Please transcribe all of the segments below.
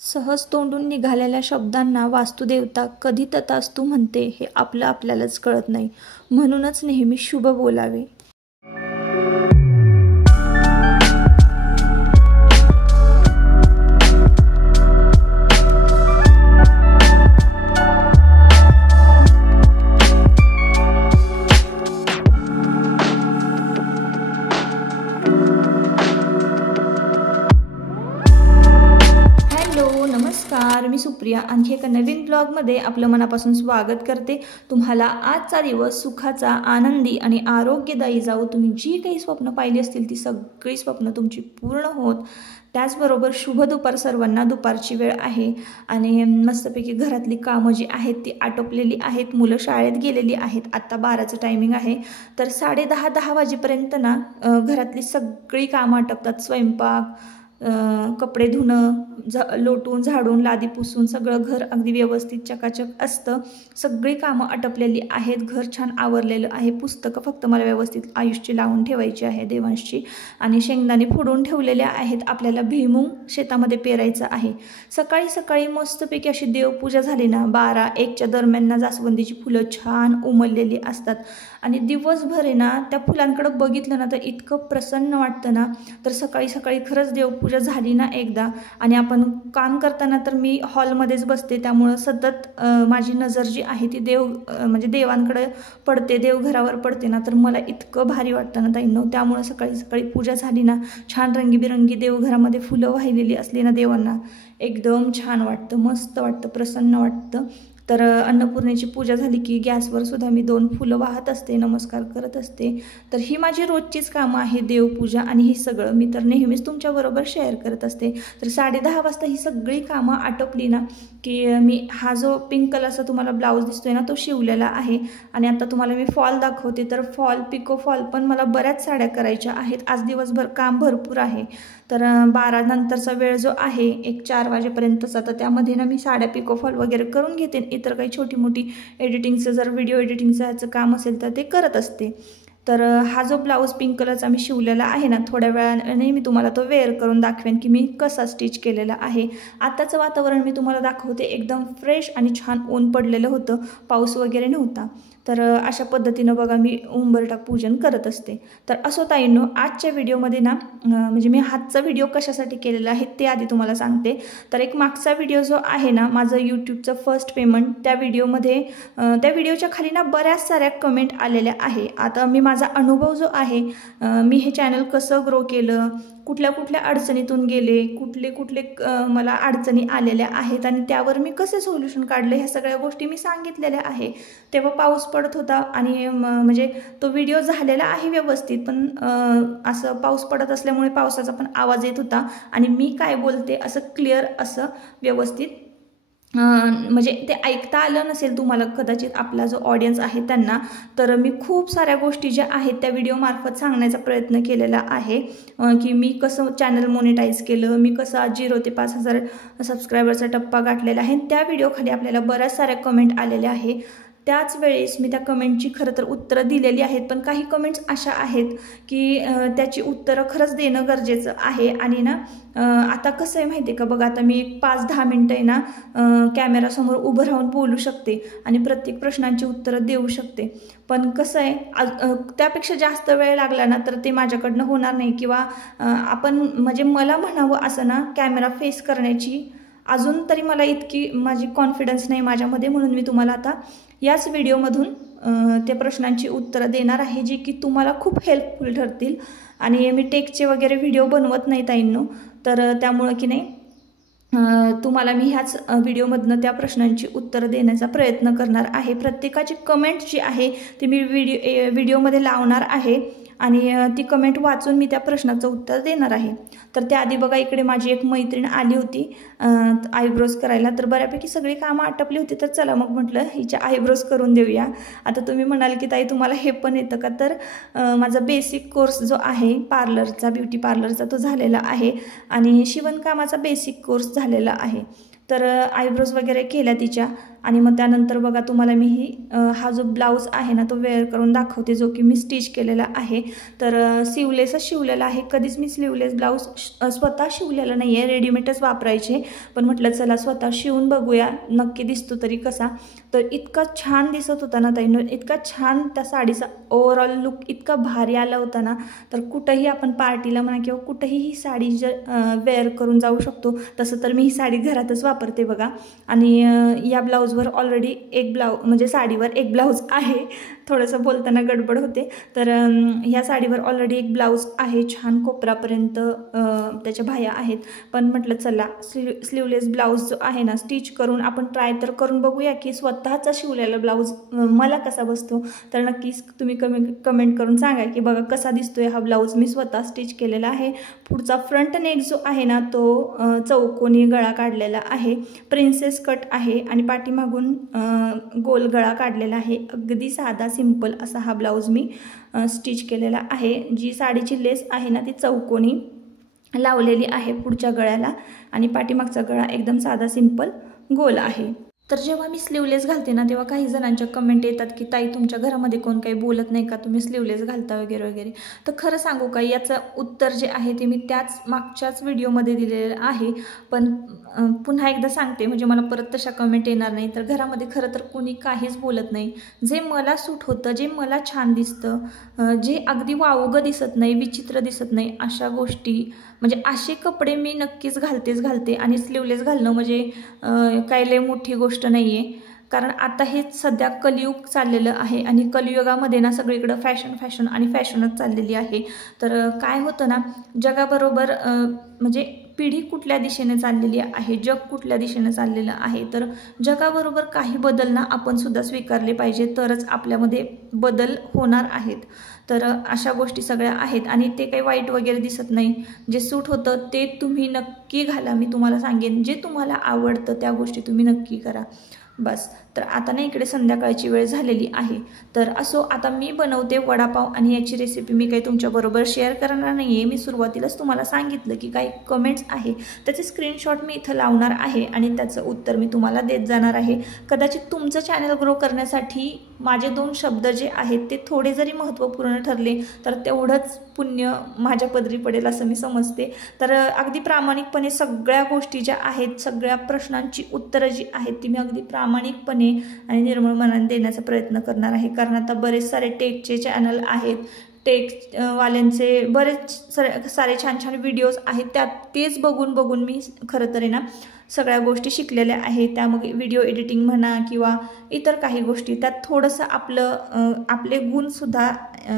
सहज तोंडून निघालेल्या शब्दांना वास्तुदेवता कधी तथास्तु म्हणते हे आपल्यालाच कळत नाही. म्हणूनच नेहमी शुभ बोलावे. नमस्कार, मी सुप्रिया. आणखी एका नवीन ब्लॉगमध्ये आपलं मनापासून स्वागत करते. तुम्हाला आजचा दिवस सुखाचा, आनंदी आणि आरोग्यदायी जावो. तुम्ही जी काही स्वप्न पाहिली असतील ती सगळी स्वप्न तुमची पूर्ण होत. त्याचबरोबर शुभ दुपार सर्वांना. दुपारची वेळ आहे आणि मस्तपैकी घरातली कामं जी आहेत ती आटोपलेली आहेत. मुलं शाळेत गेलेली आहेत. आत्ता 12चं टायमिंग आहे. तर 10:30 वाजेपर्यंत ना घरातली सगळी कामं आटपतात. स्वयंपाक, कपडे धुणं, लोटून झाडून लादी पुसून सगळं घर अगदी व्यवस्थित चकाचक असतं. सगळी कामं आटपलेली आहेत. घर छान आवरलेलं आहे. पुस्तकं फक्त मला व्यवस्थित आयुष्ची लावून ठेवायची आहे, देवांशी. आणि शेंगदाणे फोडून ठेवलेल्या आहेत. आपल्याला भुईमूग शेतामध्ये पेरायचं आहे. सकाळी सकाळी मस्तपैकी अशी देवपूजा झाली ना 12-1च्या दरम्यान ना जास्वंदीची फुलं छान उमललेली असतात आणि दिवसभर आहे ना त्या फुलांकडे बघितलं ना तर इतकं प्रसन्न वाटतं ना. तर सकाळी सकाळी खरंच देवपूजा झाली ना एकदा, आणि आपण काम करताना तर मी हॉलमध्येच बसते, त्यामुळं सतत माझी नजर जी आहे ती म्हणजे देवांकडे पडते, देवघरावर पडते ना. तर मला इतकं भारी वाटतं ना ताईंनो. त्यामुळं सकाळी सकाळी पूजा झाली ना, छान रंगीबिरंगी देवघरामध्ये फुलं वाहिलेली असली ना देवांना, एकदम छान वाटतं, मस्त वाटतं, प्रसन्न वाटतं. तर अन्नपूर्णेची पूजा झाली की गॅसवर सुद्धा मी 2 फुलं वाहत असते, नमस्कार करत असते. तर ही माझी रोजचीच कामं आहे, देवपूजा. आणि हे सगळं मी तर नेहमीच तुमच्याबरोबर शेअर करत असते. तर 10:30 वाजता ही सगळी कामं आटोपली ना की मी हा जो पिंक कलरचा तुम्हाला ब्लाऊज दिसतोय ना तो शिवलेला आहे. आणि आता तुम्हाला मी फॉल दाखवते. तर पिको फॉल पण मला बऱ्याच साड्या करायच्या आहेत. आज दिवसभर काम भरपूर आहे. तर 12 नंतरचा वेळ जो आहे 1-4 वाजेपर्यंतचा, तर त्यामध्ये ना मी साड्या पिको फॉल वगैरे करून घेते. इतर काही छोटी मोठी एडिटिंगचं, जर व्हिडिओ एडिटिंगचं ह्याचं काम असेल तर ते करत असते. तर हा जो ब्लाऊज पिंक कलरचा मी शिवलेला आहे ना, थोड्या वेळाने मी तुम्हाला तो वेअर करून दाखवेन की मी कसा स्टिच केलेला आहे. आताचं वातावरण मी तुम्हाला दाखवते. एकदम फ्रेश आणि छान ऊन पडलेलं होतं, पाऊस वगैरे नव्हता. तर अशा पद्धतीनं बघा मी उंबरठा पूजन करत असते. तर असो ताईंनो, आजच्या व्हिडिओमध्ये ना म्हणजे मी हातचा व्हिडिओ कशासाठी केलेला आहे ते आधी तुम्हाला सांगते. तर एक मागचा व्हिडिओ जो आहे ना, माझं यूट्यूबचं फर्स्ट पेमेंट, त्या व्हिडिओच्या खाली ना बऱ्याच साऱ्या कमेंट आलेल्या आहे. आता मी माझा अनुभव जो आहे, मी हे चॅनल कसं ग्रो केलं, कुठल्या कुठल्या अडचणीतून गेले, कुठले मला अडचणी आलेल्या आहेत आणि त्यावर मी कसे सोल्युशन काढले, ह्या सगळ्या गोष्टी मी सांगितलेल्या आहे. तेव्हा पाऊस पडत होता आणि म्हणजे तो व्हिडिओ झालेला आहे व्यवस्थित, पण असं पाऊस पडत असल्यामुळे पावसाचा पण आवाज येत होता आणि मी काय बोलते असं क्लिअर असं व्यवस्थित म्हणजे ते ऐकता आलं नसेल तुम्हाला कदाचित, आपला जो ऑडियन्स आहे त्यांना. तर मी खूप साऱ्या गोष्टी ज्या आहेत त्या व्हिडिओमार्फत सांगण्याचा प्रयत्न केलेला आहे की मी कसं चॅनल मोनेटाईज केलं, मी कसं 0 ते 5,000 सबस्क्रायबरचा टप्पा गाठलेला आहे. त्या व्हिडिओखाली आपल्याला बऱ्याच साऱ्या कमेंट आलेल्या आहे. त्याच वेळेस मी त्या कमेंटची खरं तर उत्तरं दिलेली आहेत, पण काही कमेंट्स अशा आहेत की त्याची उत्तरं खरंच देणं गरजेचं आहे. आणि ना आता कसं आहे माहिती आहे का, बघा आता मी 5-10 मिनटं आहे ना कॅमेरासमोर उभं राहून बोलू शकते आणि प्रत्येक प्रश्नांची उत्तरं देऊ शकते. पण कसं आहे, त्यापेक्षा जास्त वेळ लागला ना तर ते माझ्याकडनं होणार नाही, किंवा आपण म्हणजे मला म्हणावं असं ना कॅमेरा फेस करण्याची अजून तरी मला इतकी माझी कॉन्फिडन्स नाही माझ्यामध्ये. म्हणून मी तुम्हाला आता याच व्हिडिओमधून त्या प्रश्नांची उत्तरं देणार आहे, जी की तुम्हाला खूप हेल्पफुल ठरतील. आणि मी टेकचे वगैरे व्हिडिओ बनवत नाही ताईंनो, तर त्यामुळं की नाही तुम्हाला मी ह्याच व्हिडिओमधनं त्या प्रश्नांची उत्तरं देण्याचा प्रयत्न करणार आहे. प्रत्येकाची कमेंट जी आहे ती मी व्हिडिओमध्ये लावणार आहे आणि ती कमेंट वाचून मी त्या प्रश्नाचं उत्तर देणार आहे. तर त्याआधी बघा इकडे माझी एक मैत्रीण आली होती आयब्रोज करायला. तर बऱ्यापैकी सगळी कामं आटपली होती, तर चला मग म्हटलं हिच्या आयब्रोज करून देऊया. आता तुम्ही म्हणाल की ताई तुम्हाला हे पण येतं का, तर माझा बेसिक कोर्स जो आहे पार्लरचा, ब्युटी पार्लरचा, तो झालेला आहे आणि शिवणकामाचा बेसिक कोर्स झालेला आहे. तर आयब्रोज वगैरे केल्या तिच्या आणि मग त्यानंतर बघा तुम्हाला मी हा जो ब्लाऊज आहे ना तो वेअर करून दाखवते, जो की मी स्टिच केलेला आहे. तर स्लीवलेसच शिवलेला आहे. कधीच मी स्लीवलेस ब्लाऊज स्वतः शिवलेला नाही आहे, रेडीमेडच वापरायचे. पण म्हटलं चला स्वतः शिवून बघूया नक्की दिसतो तरी कसा. तर इतका छान दिसत होता ना ताईंनो, इतका छान त्या साडीचा ओव्हरऑल लुक इतका भारी आला होता ना. तर कुठंही आपण पार्टीला म्हणा किंवा कुठंही ही साडी वेअर करून जाऊ शकतो. तसं तर मी ही साडी घरातच वापरते बघा. आणि या ब्लाऊजवर ऑलरेडी एक म्हणजे साडीवर एक ब्लाऊज आहे. थोडंसं बोलताना गडबड होते. तर ह्या साडीवर ऑलरेडी एक ब्लाऊज आहे, छान कोपरापर्यंत त्याच्या बाह्या आहेत. पण म्हटलं चला स्लीवलेस ब्लाऊज जो आहे ना स्टिच करून आपण ट्राय तर करून बघूया की स्वतःचा शिवलेला ब्लाऊज मला कसा बसतो. तर नक्कीच तुम्ही कमेंट करून सांगा की बघा कसा दिसतोय हा ब्लाऊज मी स्वतः स्टिच केलेला आहे. पुढचा फ्रंट नेक जो आहे ना तो चौकोनी गळा काढलेला आहे, प्रिन्सेस कट आहे आणि पाठीमागून गोल गळा काढलेला आहे. अगदी साधा सिंपल असा हा ब्लाऊज मी स्टिच केलेला आहे. जी साडीची लेस आहे ना ती चौकोनी लावलेली आहे पुढच्या गळ्याला आणि पाठीमागचा गळा एकदम साधा सिंपल गोल आहे. तर जेव्हा मी स्लीवलेस घालते ना तेव्हा काही जणांच्या कमेंट येतात की ताई तुमच्या घरामध्ये कोण काही बोलत नाही का, तुम्ही स्लीवलेस घालता वगैरे वगैरे. तर खरं सांगू का, याचं उत्तर जे आहे ते मी त्याच मागच्याच व्हिडिओमध्ये दिलेलं आहे. पण पुन्हा एकदा सांगते म्हणजे मला परत तशा कमेंट येणार नाही. तर घरामध्ये खरं तर कोणी काहीच बोलत नाही. जे मला सूट होतं, जे मला छान दिसतं, जे अगदी वावगं दिसत नाही, विचित्र दिसत नाही, अशा गोष्टी म्हणजे असे कपडे मी नक्कीच घालते. आणि स्लीवलेस घालणं म्हणजे काही लय मोठी गोष्ट नाही आहे. कारण आता हे सध्या कलियुग चाललेलं आहे आणि कलियुगामध्ये ना सगळीकडं फॅशन आणि फॅशनच चाललेली आहे. तर काय होतं ना, जगाबरोबर म्हणजे पिढी कुठल्या दिशेने चाललेली आहे, जग कुठल्या दिशेने चाललेलं आहे. तर जगाबरोबर काही बदल ना आपण सुद्धा स्वीकारले पाहिजे, तरच आपल्यामध्ये बदल होणार आहेत. तर अशा गोष्टी सगळ्या आहेत आणि ते काही वाईट वगैरे दिसत नाही. जे सूट होतं ते तुम्ही नक्की घाला. मी तुम्हाला सांगेन जे तुम्हाला आवडतं त्या गोष्टी तुम्ही नक्की करा बस. तर आता ना इकडे संध्याकाळची वेळ झालेली आहे. तर असो आता मी बनवते वडापाव आणि याची रेसिपी मी काही तुमच्याबरोबर शेअर करणार नाही आहे. मी सुरुवातीलाच तुम्हाला सांगितलं की काही कमेंट्स आहे त्याचे स्क्रीनशॉट मी इथं लावणार आहे आणि त्याचं उत्तर मी तुम्हाला देत जाणार आहे. कदाचित तुमचं चॅनल ग्रो करण्यासाठी माझे 2 शब्द जे आहेत ते थोडे जरी महत्त्वपूर्ण ठरले तर तेवढंच पुण्य माझ्या पदरी पडेल असं मी समजते. तर अगदी प्रामाणिकपणे सगळ्या गोष्टी ज्या आहेत, सगळ्या प्रश्नांची उत्तरं जी आहेत ती मी अगदी प्रामाणिकपणे आणि निर्मळ मनाने देण्याचा प्रयत्न करणार आहे. कारण आता बरेच सारे टेकचे चॅनल आहेत, टेकवाल्यांचे बरेच सारे छान व्हिडिओज आहेत, त्यात तेच बघून मी खरं तर आहे ना सगळ्या गोष्टी शिकलेल्या आहेत. त्यामध्ये व्हिडिओ एडिटिंग म्हणा किंवा इतर काही गोष्टी त्यात थोडंसं आपले गुणसुद्धा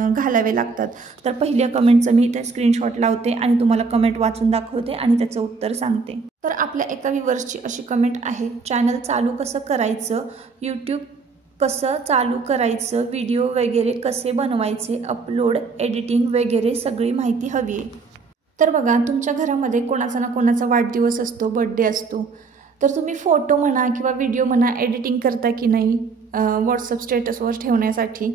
घालावे लागतात. तर पहिल्या कमेंटचं मी त्या स्क्रीनशॉट लावते आणि तुम्हाला कमेंट वाचून दाखवते आणि त्याचं उत्तर सांगते. तर आपल्या एका व्ह्यूअर्सची अशी कमेंट आहे, चॅनल चालू कसं करायचं, यूट्यूब कसं चालू करायचं, व्हिडिओ वगैरे कसे बनवायचे, अपलोड एडिटिंग वगैरे सगळी माहिती हवी आहे. तर बघा तुमच्या घरामध्ये कोणाचा ना कोणाचा वाढदिवस असतो, बर्थडे असतो. तर तुम्ही फोटो म्हणा किंवा व्हिडिओ म्हणा एडिटिंग करता की नाही व्हॉट्सअप स्टेटसवर ठेवण्यासाठी.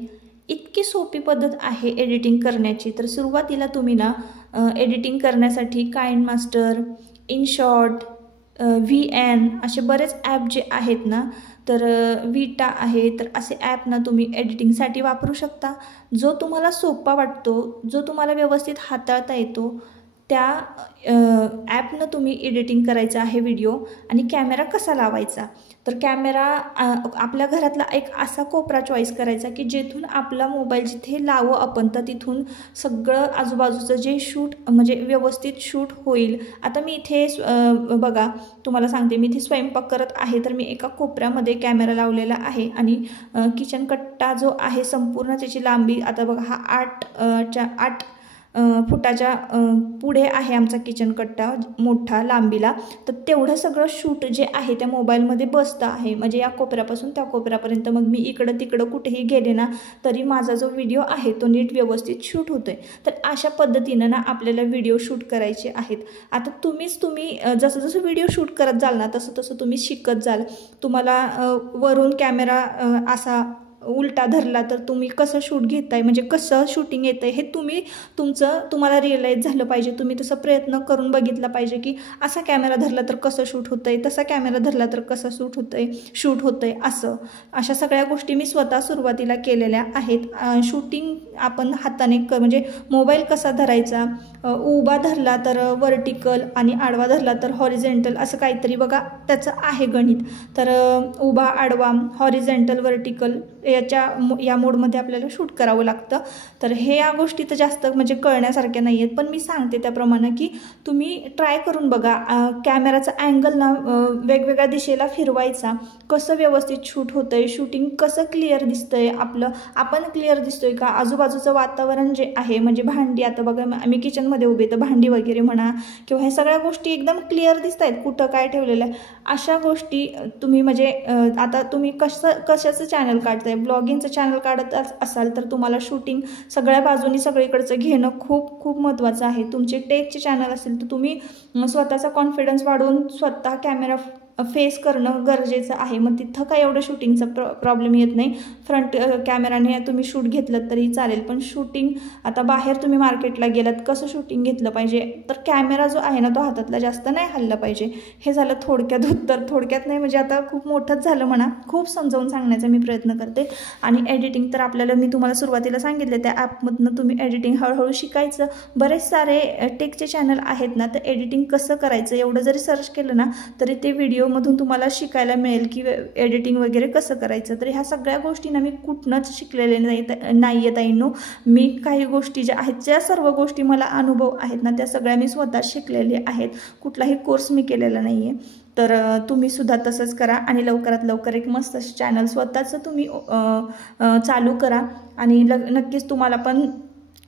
इतकी सोपी पद्धत आहे एडिटिंग करण्याची. तर सुरुवातीला तुम्ही ना एडिटिंग करण्यासाठी काइनमास्टर, इनशॉट, VN असे बरेच ॲप जे आहेत ना, तर विटा आहे, तर असे ॲप ना तुम्ही एडिटिंगसाठी वापरू शकता. जो तुम्हाला सोपा वाटतो, जो तुम्हाला व्यवस्थित हाताळता येतो त्या ॲपनं तुम्ही एडिटिंग करायचं आहे व्हिडिओ. आणि कॅमेरा कसा लावायचा, तर कॅमेरा आपल्या घरातला एक असा कोपरा चॉईस करायचा की जेथून आपला मोबाईल जिथे लावू आपण तर तिथून सगळं आजूबाजूचं जे शूट म्हणजे व्यवस्थित शूट होईल. आता मी इथे बघा तुम्हाला सांगते, मी इथे स्वयंपाक करत आहे तर मी एका कोपऱ्यामध्ये कॅमेरा लावलेला आहे आणि किचन कट्टा जो आहे संपूर्ण त्याची लांबी आता बघा हा 8 फुटाच्या पुढे आहे आमचा किचन कट्टा मोठा लांबीला. तर तेवढं सगळं शूट जे आहे त्या मोबाईलमध्ये बसतं आहे, म्हणजे या कोपऱ्यापासून त्या कोपऱ्यापर्यंत. मग मी इकडं तिकडं कुठेही गेले ना तरी माझा जो व्हिडिओ आहे तो नीट व्यवस्थित शूट होतोय. तर अशा पद्धतीनं ना आपल्याला व्हिडिओ शूट करायचे आहेत. आता तुम्ही जसं व्हिडिओ शूट करत जाल ना तसं तुम्ही शिकत जाल. तुम्हाला वरून कॅमेरा असा उलटा धरला तर तुम्ही कसं शूट घेताय, म्हणजे कसं शूटिंग येतं हे तुम्हाला रिअलाईज झालं पाहिजे. तुम्ही तसं प्रयत्न करून बघितला पाहिजे की असा कॅमेरा धरला तर कसं शूट होतंय, तसा कॅमेरा धरला तर कसं शूट होतंय अशा सगळ्या गोष्टी मी स्वतः सुरुवातीला केलेल्या आहेत. शूटिंग आपण हाताने म्हणजे मोबाईल कसा धरायचा, उभा धरला तर वर्टिकल आणि आडवा धरला तर हॉरिझेंटल असं काहीतरी बघा त्याचं आहे गणित. तर उभा, आडवा, हॉरिझेंटल, वर्टिकल या मोडमध्ये आपल्याला शूट करावं लागतं. तर हे या गोष्टी तर जास्त म्हणजे कळण्यासारख्या नाही आहेत, पण मी सांगते त्याप्रमाणे की तुम्ही ट्राय करून बघा. कॅमेराचा अँगल ना वेगवेगळ्या दिशेला फिरवायचा, कसं व्यवस्थित शूट होतंय, शूटिंग कसं क्लिअर दिसतंय, आपण क्लिअर दिसतोय का, आजूबाजूचं वातावरण जे आहे म्हणजे भांडी, आता बघा आम्ही किचनमध्ये उभे तर भांडी वगैरे म्हणा किंवा हे सगळ्या गोष्टी एकदम क्लिअर दिसत आहेत, कुठं काय ठेवलेलं आहे, अशा गोष्टी तुम्ही म्हणजे आता तुम्ही कशाचं चॅनल काढताय, ब्लॉगिंगचं चॅनल काढत असाल तर तुम्हाला शूटिंग सगळ्या बाजूनी सगळीकडचं घेणं खूप खूप महत्त्वाचं आहे. तुमचे टेकचे चॅनल असेल तर तुम्ही स्वतःचा कॉन्फिडन्स वाढवून स्वतः कॅमेरा फेस करणं गरजेचं आहे. मग तिथं काय एवढं शूटिंगचा प्रॉब्लेम येत नाही. फ्रंट कॅमेराने तुम्ही शूट घेतलं तरी चालेल, पण शूटिंग आता बाहेर तुम्ही मार्केटला गेलात कसं शूटिंग घेतलं पाहिजे, तर कॅमेरा जो आहे ना तो हातातला जास्त नाही हलला पाहिजे. हे झालं थोडक्यात उत्तर. थोडक्यात नाही म्हणजे आता खूप मोठंच झालं म्हणा, खूप समजावून सांगण्याचा मी प्रयत्न करते. आणि एडिटिंग तर आपल्याला मी तुम्हाला सुरुवातीला सांगितले त्या ॲपमधनं तुम्ही एडिटिंग हळूहळू शिकायचं. बरेच सारे टेकचे चॅनल आहेत ना, तर एडिटिंग कसं करायचं एवढं जरी सर्च केलं ना तरी ते व्हिडिओमधून तुम्हाला शिकायला मिळेल की एडिटिंग वगैरे कसं करायचं. तर ह्या सगळ्या गोष्टी ना मी कुठनंच शिकलेले नाही आहेत ताईंनो. मी काही गोष्टी ज्या आहेत, ज्या सर्व गोष्टी मला अनुभव आहेत ना त्या सगळ्या मी स्वतः शिकलेले आहेत. कुठलाही कोर्स मी केलेला नाही आहे. तर तुम्ही सुद्धा तसंच करा आणि लवकरात लवकर एक मस्त चॅनल स्वतःचं तुम्ही चालू करा आणि नक्कीच तुम्हाला पण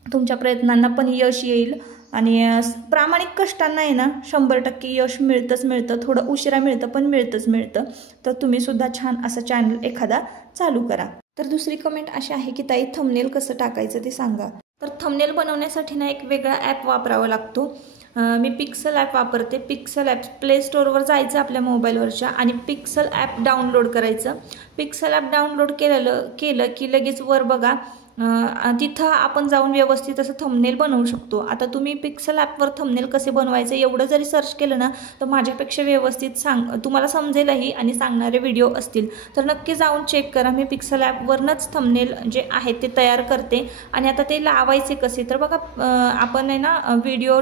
तुमच्या प्रयत्नांना पण यश येईल. आणि प्रामाणिक कष्टांना आहे ना 100% यश मिळतं. थोडं उशिरा मिळतं पण मिळतं. तर तुम्ही सुद्धा छान असं चॅनल एखादा चालू करा. तर दुसरी कमेंट अशी आहे की ताई थंबनेल कसं टाकायचं ते सांगा. तर थंबनेल बनवण्यासाठी ना एक वेगळा ॲप वापरावा लागतो. मी पिक्सल ॲप वापरते. पिक्सल ॲप प्ले स्टोअरवर जायचं आपल्या मोबाईलवरच्या आणि पिक्सल ॲप डाउनलोड करायचं. पिक्सल ॲप डाउनलोड केलं की लगेच वर बघा तिथं आपण जाऊन व्यवस्थित असं थंबनेल बनवू शकतो. आता तुम्ही पिक्सल ॲपवर थंबनेल कसे बनवायचे एवढं जरी सर्च केलं ना तर माझ्यापेक्षा व्यवस्थित तुम्हाला समजेलही आणि सांगणारे व्हिडिओ असतील. तर नक्की जाऊन चेक करा. मी पिक्सल ॲपवरनंच थंबनेल जे आहेत ते तयार करते. आणि आता ते लावायचे कसे तर बघा आपण आहे ना व्हिडिओ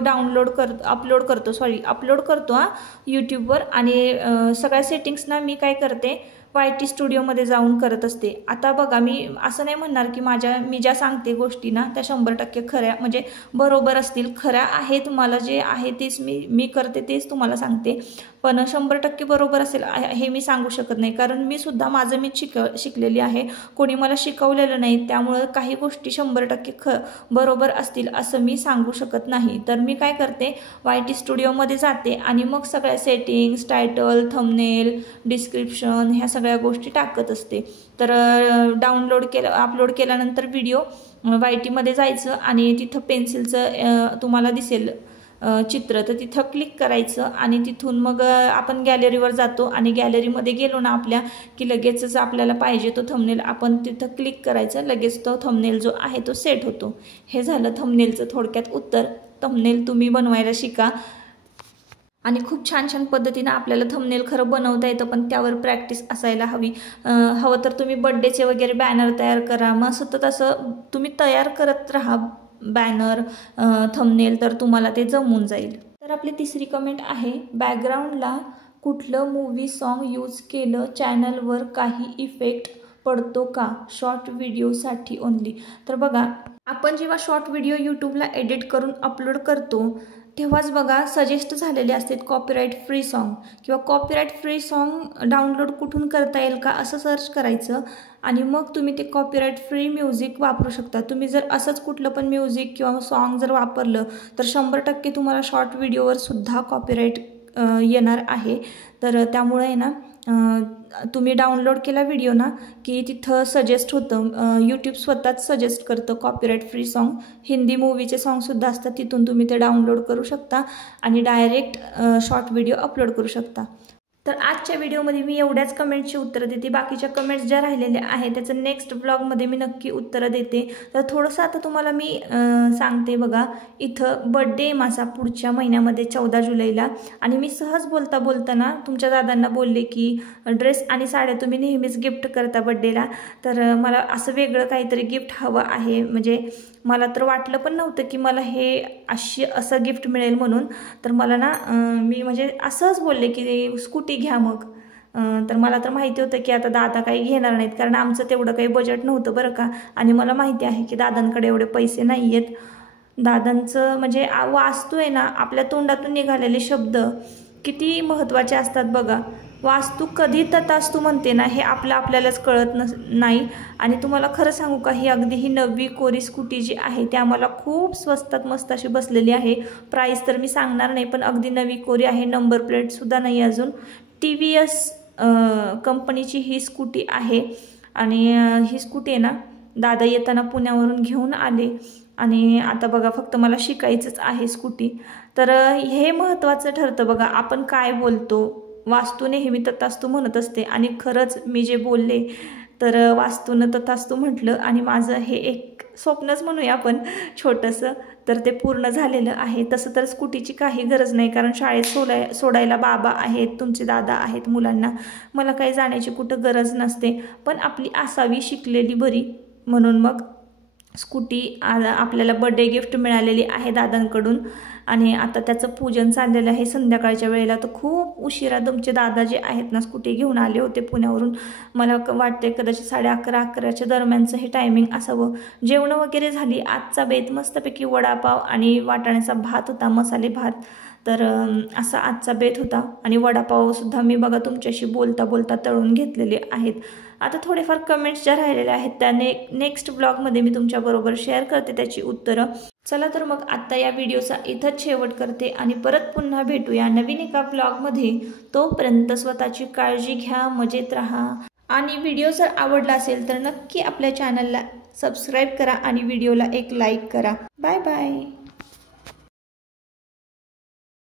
अपलोड करतो यूट्यूबवर आणि सगळ्या सेटिंग्सना मी काय करते YT स्टुडिओमध्ये जाऊन करत असते. आता बघा मी असं नाही म्हणणार की मी ज्या सांगते गोष्टी ना त्या 100% खऱ्या म्हणजे बरोबर असतील, खऱ्या आहेत. मला जे आहे तेच मी करते तेच तुम्हाला सांगते, पण 100% बरोबर असेल हे मी सांगू शकत नाही. कारण मी सुद्धा माझं मी शिकलेली आहे, कोणी मला शिकवलेलं नाही. त्यामुळं काही गोष्टी 100% बरोबर असतील असं मी सांगू शकत नाही. तर मी काय करते YT स्टुडिओमध्ये जाते आणि मग सगळ्या सेटिंग्स, टायटल, थंबनेल, डिस्क्रिप्शन ह्या सगळ्या गोष्टी टाकत असते. तर अपलोड केल्यानंतर व्हिडिओ YT मध्ये जायचं आणि तिथं पेन्सिलचं तुम्हाला दिसेल चित्र, तर तिथं क्लिक करायचं आणि तिथून मग आपण गॅलरीवर जातो आणि गॅलरीमध्ये गेलो ना आपल्या की लगेचच आपल्याला पाहिजे तो थंबनेल आपण तिथं क्लिक करायचं, लगेच तो थंबनेल जो आहे तो सेट होतो. हे झालं थंबनेलचं थोडक्यात उत्तर. थंबनेल तुम्ही बनवायला शिका आणि खूप छान छान पद्धतीनं आपल्याला थंबनेल खरं बनवता येतं, पण त्यावर प्रॅक्टिस असायला हवं तर तुम्ही बड्डेचे वगैरे बॅनर तयार करा. मग सतत असं तुम्ही तयार करत राहा बॅनर, थंबनेल, तर तुम्हाला ते जमून जाईल. तर आपली तिसरी कमेंट आहे बॅकग्राऊंडला कुठलं मूवी सॉन्ग यूज केलं, चॅनलवर काही इफेक्ट पडतो का, शॉर्ट व्हिडिओसाठी ओनली. तर बघा आपण जेव्हा शॉर्ट व्हिडिओ यूट्यूबला एडिट करून अपलोड करतो तेव्हाच बघा सजेस्ट झालेले असतात कॉपीराईट फ्री सॉन्ग किंवा कॉपीराईट फ्री सॉन्ग डाउनलोड कुठून करता येईल का असं सर्च करायचं आणि मग तुम्ही ते कॉपीराईट फ्री म्युझिक वापरू शकता. तुम्ही जर असंच कुठलं पण म्युझिक किंवा सॉन्ग जर वापरलं तर 100% तुम्हाला शॉर्ट व्हिडिओवर सुद्धा कॉपीराईट येणार आहे. तर त्यामुळे ना तुम्ही डाउनलोड केला व्हिडिओ ना की तिथं सजेस्ट होतं, यूट्यूब स्वतःच सजेस्ट करतं कॉपीराईट फ्री सॉन्ग. हिंदी मूवीचे सॉन्गसुद्धा असतात, तिथून तुम्ही ते डाउनलोड करू शकता आणि डायरेक्ट शॉर्ट व्हिडिओ अपलोड करू शकता. तर आजच्या व्हिडिओमध्ये मी एवढ्याच कमेंट्सची उत्तरं देते. बाकीच्या कमेंट्स ज्या राहिलेल्या आहेत त्याचं नेक्स्ट ब्लॉगमध्ये मी नक्की उत्तरं देते. तर थोडंसं आता तुम्हाला मी सांगते बघा. इथं बड्डे माझा पुढच्या महिन्यामध्ये 14 जुलैला, आणि मी सहज बोलताना तुमच्या दादांना बोलले की ड्रेस आणि साड्या तुम्ही नेहमीच गिफ्ट करता बड्डेला, तर मला असं वेगळं काहीतरी गिफ्ट हवं आहे. म्हणजे मला तर वाटलं पण नव्हतं की मला हे असं गिफ्ट मिळेल म्हणून. तर मला ना मी म्हणजे असंच बोलले की स्कूटी घ्या मग. तर मला तर माहिती होतं की आता दादा काही घेणार नाहीत, कारण आमचं तेवढं काही बजेट नव्हतं बरं का. आणि मला माहिती आहे की दादांकडे एवढे पैसे नाही आहेत. दादांचं म्हणजे वास्तू आहे ना, आपल्या तोंडातून निघालेले शब्द किती महत्त्वाचे असतात बघा. वास्तू कधी तथास्तू म्हणते ना, हे आपल्यालाच कळत नाही. आणि तुम्हाला खरं सांगू का, ही अगदी ही नवी कोरी स्कूटी जी आहे ती आम्हाला खूप स्वस्तात मस्त अशी बसलेली आहे. प्राईस तर मी सांगणार नाही, पण अगदी नवी कोरी आहे. नंबर प्लेटसुद्धा नाही अजून. TVS कंपनीची ही स्कूटी आहे. आणि ही स्कूटी आहे ना, दादा येताना पुण्यावरून घेऊन आले. आणि आता बघा फक्त मला शिकायचंच आहे स्कूटी. तर हे महत्त्वाचं ठरतं बघा, आपण काय बोलतो. वास्तू नेहमी तथास्तू म्हणत असते, आणि खरंच मी जे बोलले तर वास्तूनं तथास्तू म्हटलं. आणि माझं हे एक स्वप्नच म्हणूया आपण छोटंसं, तर ते पूर्ण झालेलं आहे. तसं तर स्कूटीची काही गरज नाही, कारण शाळेत सोडायला बाबा आहेत, तुमचे दादा आहेत मुलांना. मला काही जाण्याची कुठं गरज नसते, पण आपली असावी शिकलेली बरी. म्हणून मग स्कूटी आपल्याला बर्थडे गिफ्ट मिळालेली आहे दादांकडून. आणि आता त्याचं पूजन चाललेलं आहे संध्याकाळच्या वेळेला. तर खूप उशिरा तुमचे दादा जे आहेत ना स्कूटी घेऊन आले होते पुण्यावरून. मला वाटते कदाचित 11:30-11च्या दरम्यानचं हे टायमिंग असावं. जेवणं वगैरे झाली. आजचा बेत मस्तपैकी वडापाव आणि वाटाण्याचा भात होता, मसाले भात. तर असा आजचा बेत होता. आणि वडापावसुद्धा मी बघा तुमच्याशी बोलता तळून घेतलेले आहेत. आता थोडेफार कमेंट्स ज्या राहिलेल्या आहेत त्या नेक्स्ट ब्लॉगमध्ये मी तुमच्याबरोबर शेअर करते त्याची उत्तरं. चला तर मग आत्ता या व्हिडिओचा इथंच शेवट करते, आणि परत पुन्हा भेटूया नवीन एका ब्लॉगमध्ये. तोपर्यंत स्वतःची काळजी घ्या, मजेत राहा. आणि व्हिडिओ जर आवडला असेल तर नक्की आपल्या चॅनलला सबस्क्राईब करा आणि व्हिडिओला एक लाईक करा. Bye bye.